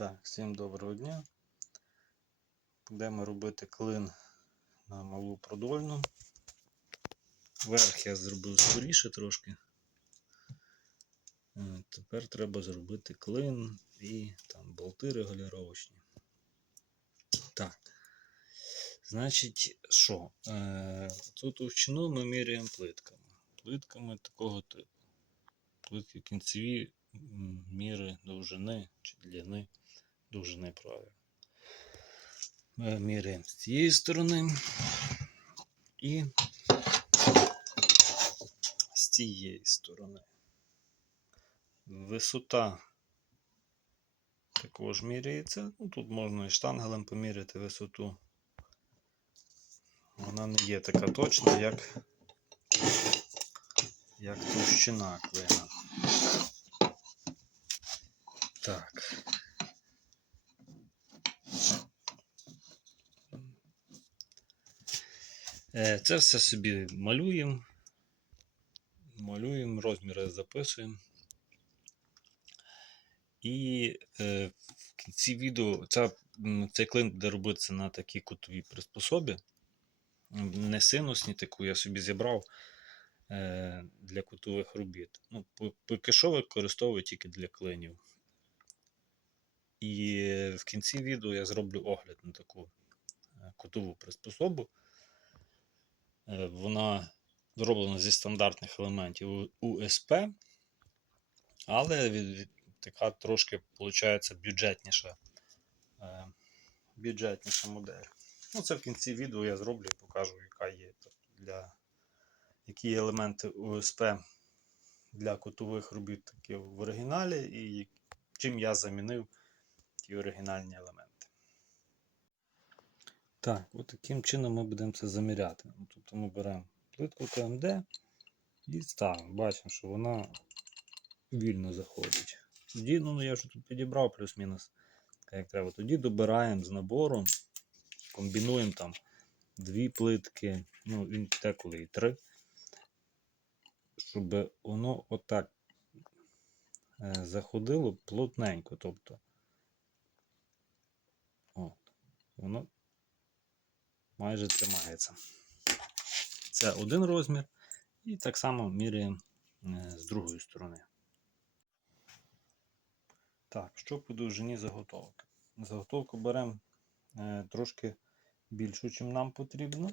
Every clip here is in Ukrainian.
Так, всім доброго дня. Будемо робити клин на малу продольну. Верх я зробив скоріше трошки. Е, Тепер треба зробити клин і там болти регулювачні. Так. Значить, що? Е, Цю товщину ми міряємо плитками. Плитками такого типу. Плитки кінцеві міри довжини чи длини довжини правильно. Ми міряємо з цієї сторони і з цієї сторони. Висота також міряється. Ну, тут можна і штангелем поміряти висоту. Вона не є така точна, як, як товщина клина. Так. Це все собі малюємо. Малюємо, розміри записуємо. І е, в кінці відео ця, цей клин буде робитися на такій кутовій приспособі. Не синусні, таку я собі зібрав е, для кутових робіт. Ну, поки що використовую тільки для клинів. І в кінці відео я зроблю огляд на таку е, кутову приспособу. Е, Вона зроблена зі стандартних елементів УСП, але від, така трошки виходить бюджетніша, е, бюджетніша модель. Ну, це в кінці відео я зроблю і покажу, яка є тобто, для, які елементи УСП для кутових робіт в оригіналі, і чим я замінив ті оригінальні елементи. Так, от таким чином ми будемо це заміряти. Ну, Тобто ми беремо плитку КМД і ставимо. Бачимо, що вона вільно заходить. Тоді, ну я вже тут підібрав плюс-мінус, як треба. Тоді добираємо з набору, комбінуємо там дві плитки, ну він деколи і три, щоб воно отак е, заходило плотненько. Тобто, от, воно майже тримається. Це один розмір. І так само міряємо е, з другої сторони. Так, що по довжині заготовки? Заготовку беремо е, трошки більшу, ніж нам потрібно.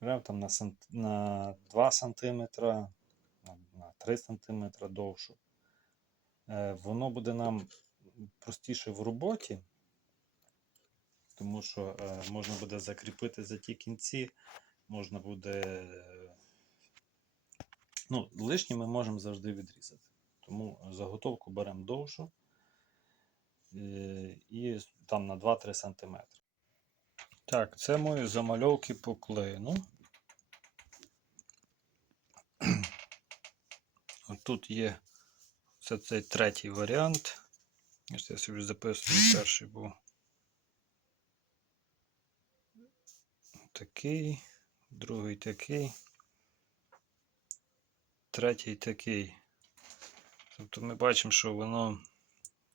Беремо там на, сант... на 2 см, на, на 3 см довшу. Е, воно буде нам простіше в роботі, тому що е, можна буде закріпити за ті кінці, можна буде. Ну, лишнє ми можемо завжди відрізати. Тому заготовку беремо довшу е, і там на 2-3 см. Так, це мої замальовки по клею. Тут є це цей третій варіант. Я собі записую перший був такий, другий такий, третій такий. Тобто ми бачимо, що воно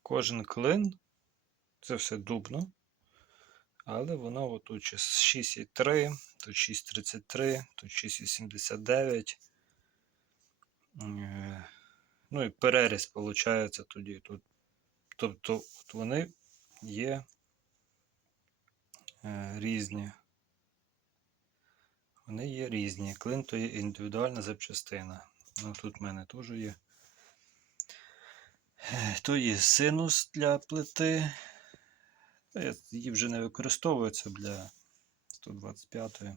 кожен клин, це все дубно, але воно отут 6,3, тут 6,33, тут 6,89. Е, Ну і переріз виходить тоді. Тут, тобто от вони є е, різні. Вони є різні. Клин то є індивідуальна запчастина. Ну, тут в мене теж є. То є синус для плити. Її вже не використовується для 125-ї.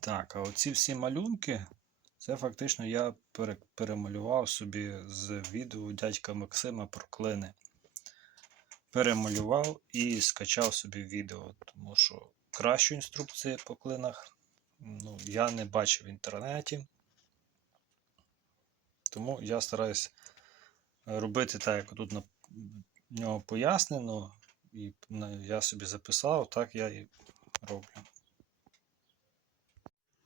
Так, а оці всі малюнки, це фактично я перемалював собі з відео дядька Максима про клини. Перемалював і скачав собі відео, тому що кращу інструкцію по клинах ну, я не бачив в інтернеті. Тому я стараюсь робити так, як тут на нього пояснено, і я собі записав, так я і роблю.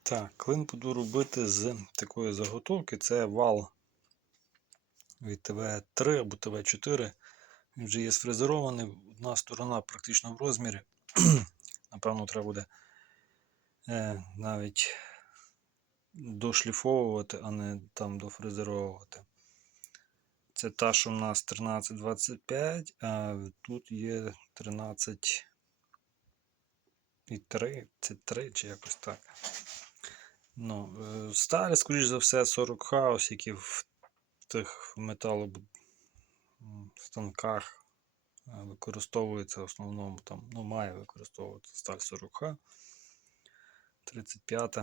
Так, клин буду робити з такої заготовки. Це вал від ТВ3 або ТВ4 Він вже є сфрезерований, одна сторона практично в розмірі. Напевно, треба буде е, навіть дошліфовувати, а не там дофрезеровувати. Це та, що в нас 13,25, а тут є 13 і 3, це 3 чи якось так. Ну, е, сталь, скоріш за все, 40 хаос, які в тих металостанках використовується в основному там, ну, має використовуватися сталь 40Х, 35.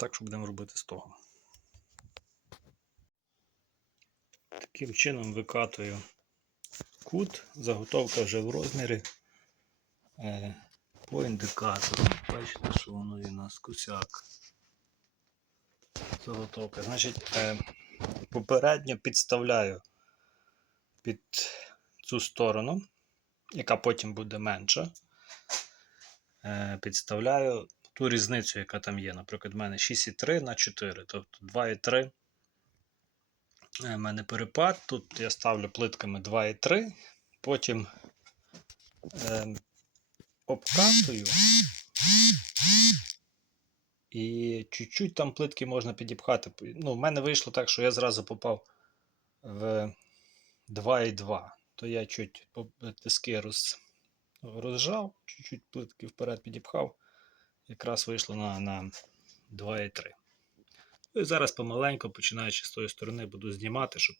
Так що будемо робити з того. Таким чином викатую кут, заготовка вже в розмірі. Е, по індикатору. Бачите, що воно є у нас косяк. Заготовка. Значить, е, попередньо підставляю під цю сторону, яка потім буде менша. Е, підставляю ту різницю, яка там є. Наприклад, в мене 6,3 на 4, тобто 2,3. У Е, мене перепад. Тут я ставлю плитками 2,3, потім е, обкатую. І чуть-чуть там плитки можна підіпхати. Ну, в мене вийшло так, що я зразу попав в 2,2. То я чуть по- тиски роз, розжав, чуть-чуть плитки вперед підіпхав. Якраз вийшло на, на 2,3. Ну і зараз помаленьку, починаючи з тої сторони, буду знімати, щоб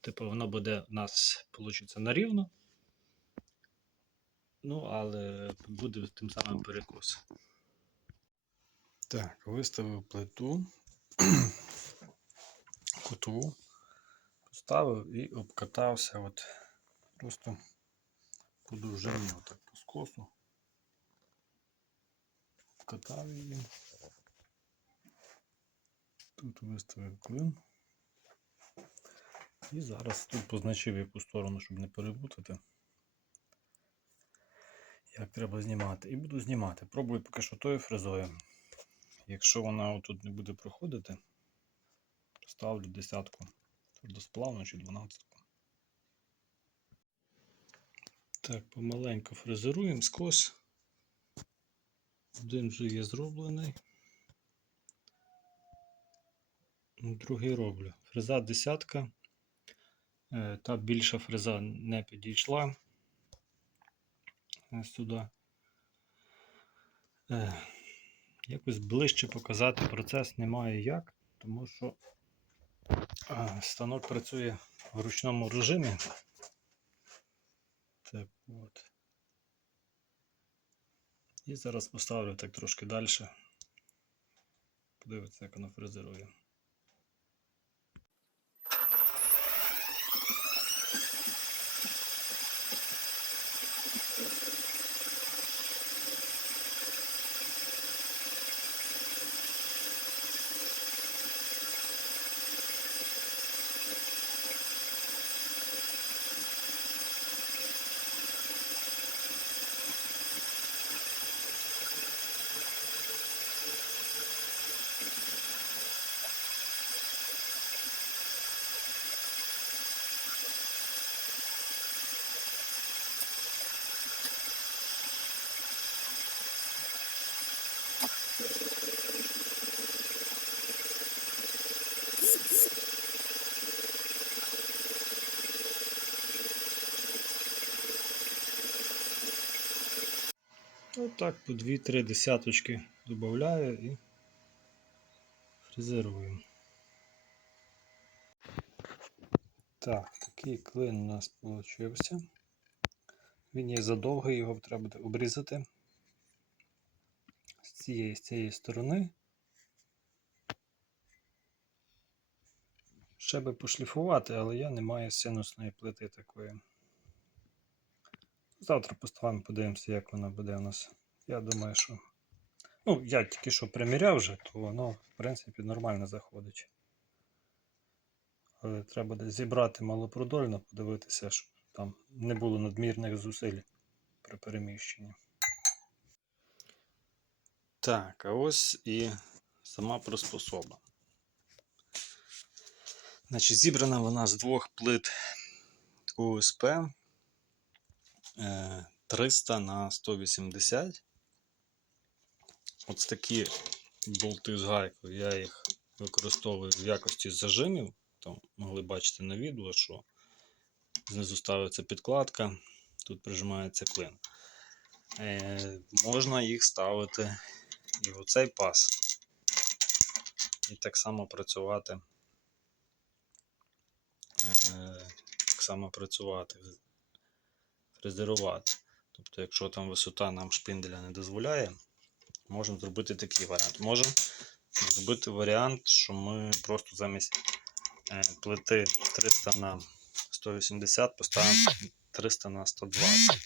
типу, воно буде у нас вийде на рівно. Ну, але буде тим самим перекос. Так, виставив плиту, кутову, поставив і обкатався от просто по довжині, отак по скосу. Обкатав її. Тут виставив клин. І зараз тут позначив яку сторону, щоб не перепутати. Як треба знімати. І буду знімати. Пробую поки що тою фрезою. Якщо вона отут не буде проходити, ставлю десятку твердосплавну чи дванадцятку. Так, помаленьку фрезеруємо скос. Один вже є зроблений. Другий роблю. Фреза десятка. Е, Та більша фреза не підійшла е, сюди. Е, Якось ближче показати процес немає як, тому що станок працює в ручному режимі. От. І зараз поставлю так трошки далі. Подивитися, як воно фрезерує. Отак по 2-3 десяточки додаю і фрезерую. Так, такий клин у нас вийшов. Він є задовгий, його треба буде обрізати з цієї з цієї сторони. Ще би пошліфувати, але я не маю синусної плити такої. Завтра поставимо, подивимося, як вона буде у нас. Я думаю, що. Ну, я тільки що приміряв вже, то воно, в принципі, нормально заходить. Але треба десь зібрати малопродольно, подивитися, щоб там не було надмірних зусиль при переміщенні. Так, а ось і сама приспособа. Значить, зібрана вона з двох плит УСП 300 на 180. От такі болти з гайкою. Я їх використовую в якості зажимів. Там могли бачити на відео, що знизу ставиться підкладка, тут прижимається клин. Е, можна їх ставити і в оцей пас. І так само працювати. Е, так само працювати, фрезерувати. Тобто, якщо там висота нам шпинделя не дозволяє, можемо зробити такий варіант. Можемо зробити варіант, що ми просто замість е, плити 300 на 180 поставимо 300 на 120.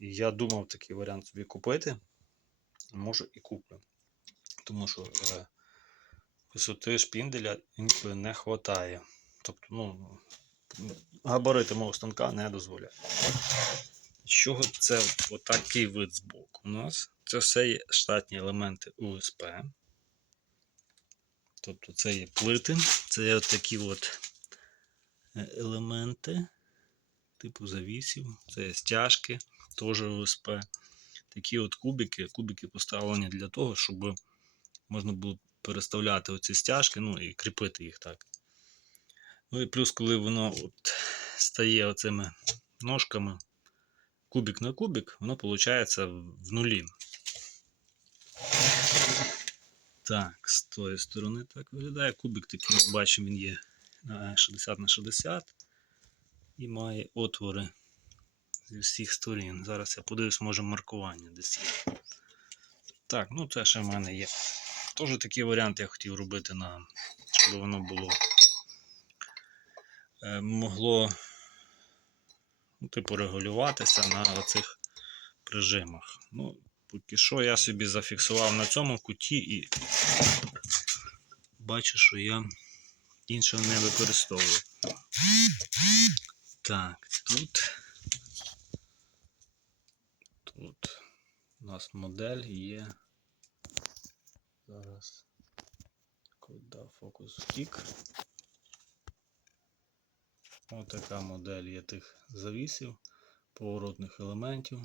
І я думав такий варіант собі купити. Можу і куплю. Тому що е, висоти шпінделя інколи не вистачає. Тобто, ну, габарити мого станка не дозволяють. Чого це отакий вид збоку у нас? Це все є штатні елементи УСП. Тобто це є плити, це є такі от е, елементи типу завісів, це є стяжки, теж УСП. Такі от кубики. Кубики поставлені для того, щоб можна було переставляти оці стяжки, ну і кріпити їх так. Ну і плюс, коли воно от стає оцими ножками кубик на кубик, воно виходить в нулі. Так, з тої сторони так виглядає. Кубик такий, ми бачимо, він є е, 60 на 60 і має отвори зі всіх сторін. Зараз я подивлюсь, може маркування десь є. Так, ну це ще в мене є. Теж такий варіант я хотів робити на, щоб воно було могло ну, типу регулюватися на оцих прижимах. Ну, поки що я собі зафіксував на цьому куті і бачу, що я іншого не використовую. Так, тут. Тут у нас модель є. Зараз. Куди фокус втік. Ось така модель є тих завісів, поворотних елементів.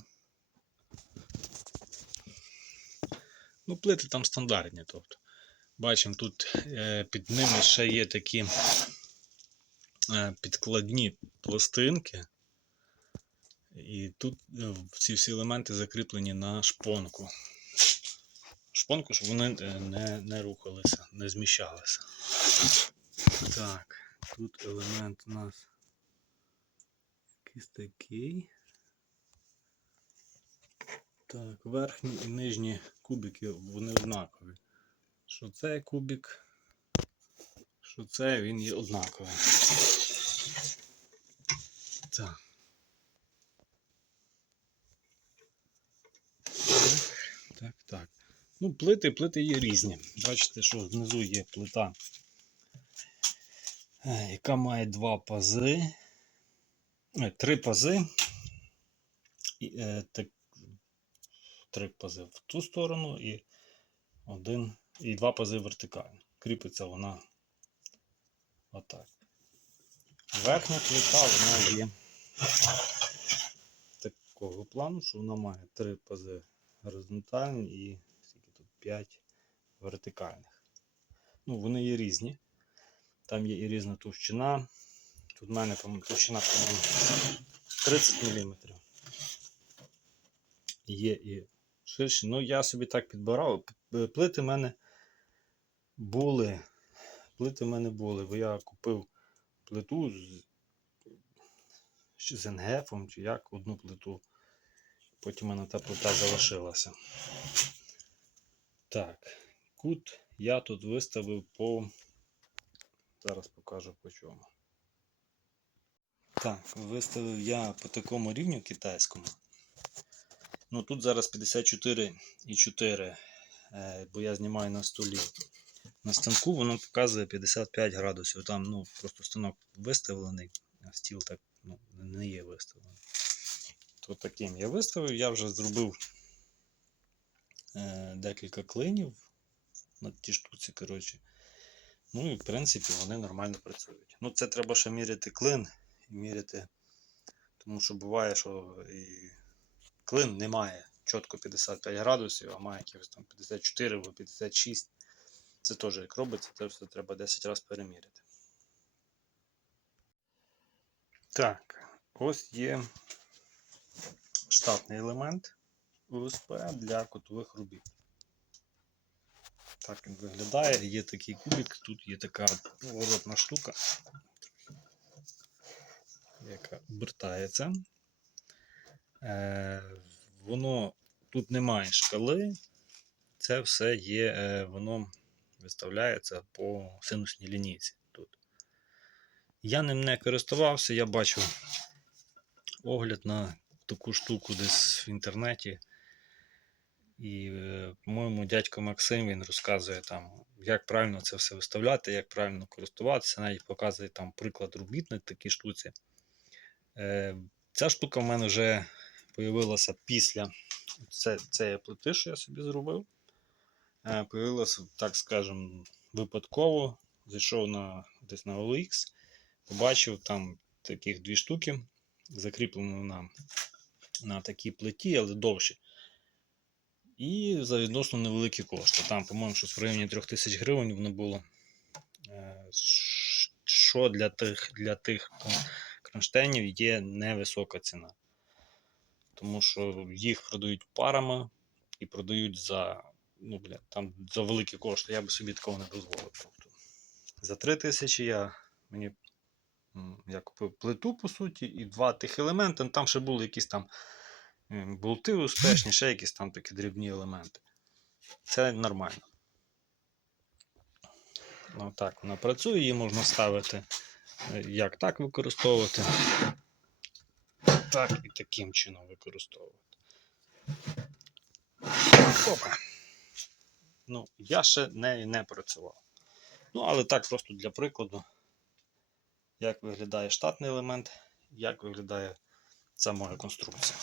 Ну, плити там стандартні. тобто. Бачимо, тут е, під ними ще є такі е, підкладні пластинки. І тут е, ці всі елементи закріплені на шпонку. Шпонку, щоб вони не, не рухалися, не зміщалися. Так, тут елемент у нас якийсь такий. Так, верхні і нижні кубики вони однакові. Що це кубик, що це він є однаковий. Так. Так, так. Ну, плити, плити є різні. Бачите, що внизу є плита, е, яка має два пази, три пази. Е, три пази в ту сторону і один, і два пази вертикально. Кріпиться вона отак. Верхня плита вона є такого плану, що вона має три пази горизонтальні і скільки тут 5 вертикальних. Ну, вони є різні. Там є і різна товщина. Тут в мене по-моєму, товщина по-моєму, 30 мм. Є і ширші. Ну, я собі так підбирав. Плити в мене були. Плити в мене були, бо я купив плиту з, з НГФом, чи як одну плиту. Потім у мене та плита залишилася. Так, кут я тут виставив по. Зараз покажу по чому. Так, виставив я по такому рівню китайському. Ну тут зараз 54,4, е, бо я знімаю на столі. На станку воно показує 55 градусів. Там ну, просто станок виставлений, а стіл так ну, не є виставлений. То таким я виставив, я вже зробив е, декілька клинів на ті штуці. коротше. Ну і в принципі вони нормально працюють. Ну це треба ще міряти клин міряти Тому що буває, що і клин не має чітко 55 градусів, а має якихось там 54 або 56. Це теж як робиться, це все треба 10 разів переміряти. Так, ось є штатний елемент УСП для котових робіт. Так він виглядає. Є такий кубик, тут є така поворотна штука, яка обертається. Е, воно тут немає шкали, це все є, е, воно виставляється по синусній лінійці. Тут. Я ним не користувався, я бачив огляд на таку штуку десь в інтернеті. І, е, по-моєму, дядько Максим він розказує там, як правильно це все виставляти, як правильно користуватися, навіть показує там приклад робіт на такій штуці. Е, Ця штука в мене вже появилася після цієї плити, що я собі зробив. Е, Появилася, так скажем, випадково. Зайшов на, десь на OLX, побачив там таких дві штуки, закріплені на, на такій плиті, але довші. І за відносно невеликі кошти. Там, по-моєму, щось в районі 3000 гривень воно було. Е, Що для тих, для тих кронштейнів є невисока ціна. Тому що їх продають парами і продають за, ну, бля, там, за великі кошти. Я би собі такого не дозволив. Тобто, за 3000 я, мені, я купив плиту, по суті, і два тих елементи. Там ще були якісь там болти успешні, ще якісь там такі дрібні елементи. Це нормально. Ну, так, вона працює, її можна ставити як так використовувати, так і таким чином використовувати. Опа. Ну, я ще нею не працював. Ну, але так просто для прикладу, як виглядає штатний елемент, як виглядає ця моя конструкція.